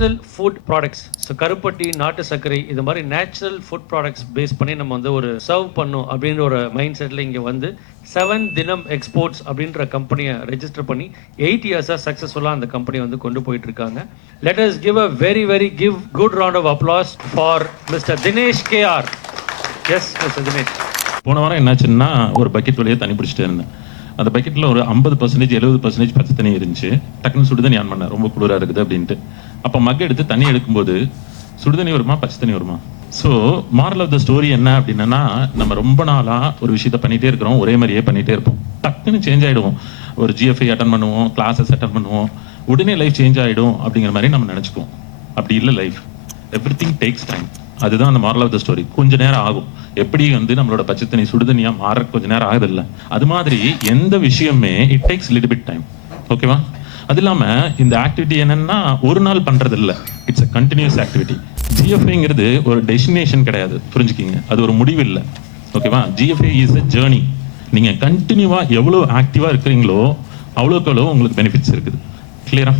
Original food products. So கருப்பட்டி, நாட்டு சர்க்கரை இது மாதிரி நேச்சுரல் ஃபுட் ப்ராடக்ட்ஸ் பேஸ் பண்ணி நம்ம வந்து ஒரு சர்வ் பண்ணும் அப்படின்ற ஒரு மைண்ட் செட்டில் இங்கே வந்து 7 தினம் எக்ஸ்போர்ட்ஸ் அப்படின்ற கம்பெனியை ரெஜிஸ்டர் பண்ணி 8 இயர்ஸாக சக்ஸஸ்ஃபுல்லாக அந்த கம்பெனி வந்து கொண்டு போயிட்டு இருக்காங்க. Let us give a very good round of applause for mister Dinesh KR. Yes mister Dinesh. போன வாரம் என்னாச்சுன்னா ஒரு பக்கெட் வழியாக தண்ணி பிடிச்சிட்டே இருந்தேன். அந்த பக்கெட்டில் ஒரு 50% 70% பச்சை தண்ணி இருந்துச்சு. டக்குன்னு சுடு தண்ணி ஆன் பண்ணேன், ரொம்ப குளிராக இருக்குது அப்படின்ட்டு. அப்போ மக் எடுத்து தண்ணி எடுக்கும்போது சுடுதண்ணி வருமா பச்சை தண்ணி வருமா? So moral of the story என்ன அப்படின்னா, நம்ம ரொம்ப நாளாக ஒரு விஷயத்த பண்ணிகிட்டே இருக்கிறோம், ஒரே மாதிரியே பண்ணிகிட்டே இருப்போம். டக்குன்னு சேஞ்ச் ஆகிடுவோம். ஒரு GFI அட்டன் பண்ணுவோம், கிளாஸஸ் அட்டன் பண்ணுவோம், உடனே லைஃப் சேஞ்ச் ஆகிடும் அப்படிங்கிற மாதிரி நம்ம நினச்சிக்குவோம். அப்படி இல்லை லைஃப். Everything takes time. அதுதான் அந்த மாரல் ஆஃப் த ஸ்டோரி. கொஞ்ச நேரம் ஆகும். எப்படி வந்து நம்மளோட பச்சை தண்ணி சுடுதண்ணியா மாற கொஞ்ச நேரம் ஆகுது இல்லை, அது மாதிரி எந்த விஷயமே it takes little bit time. ஓகேவா? அது இல்லாமல் இந்த ஆக்டிவிட்டி என்னன்னா ஒரு நாள் பண்றது இல்லை, இட்ஸ் அ கண்டினியூஸ் ஆக்டிவிட்டி. GFIங்கிறது ஒரு டெஸ்டினேஷன் கிடையாது, புரிஞ்சுக்கிங்க. அது ஒரு முடிவு இல்லை. ஓகேவா? GFI is a journey. நீங்க கண்டினியூவா எவ்வளோ ஆக்டிவா இருக்கிறீங்களோ அவ்வளோக்கு அவ்வளோ உங்களுக்கு பெனிஃபிட்ஸ் இருக்குது. கிளியரா?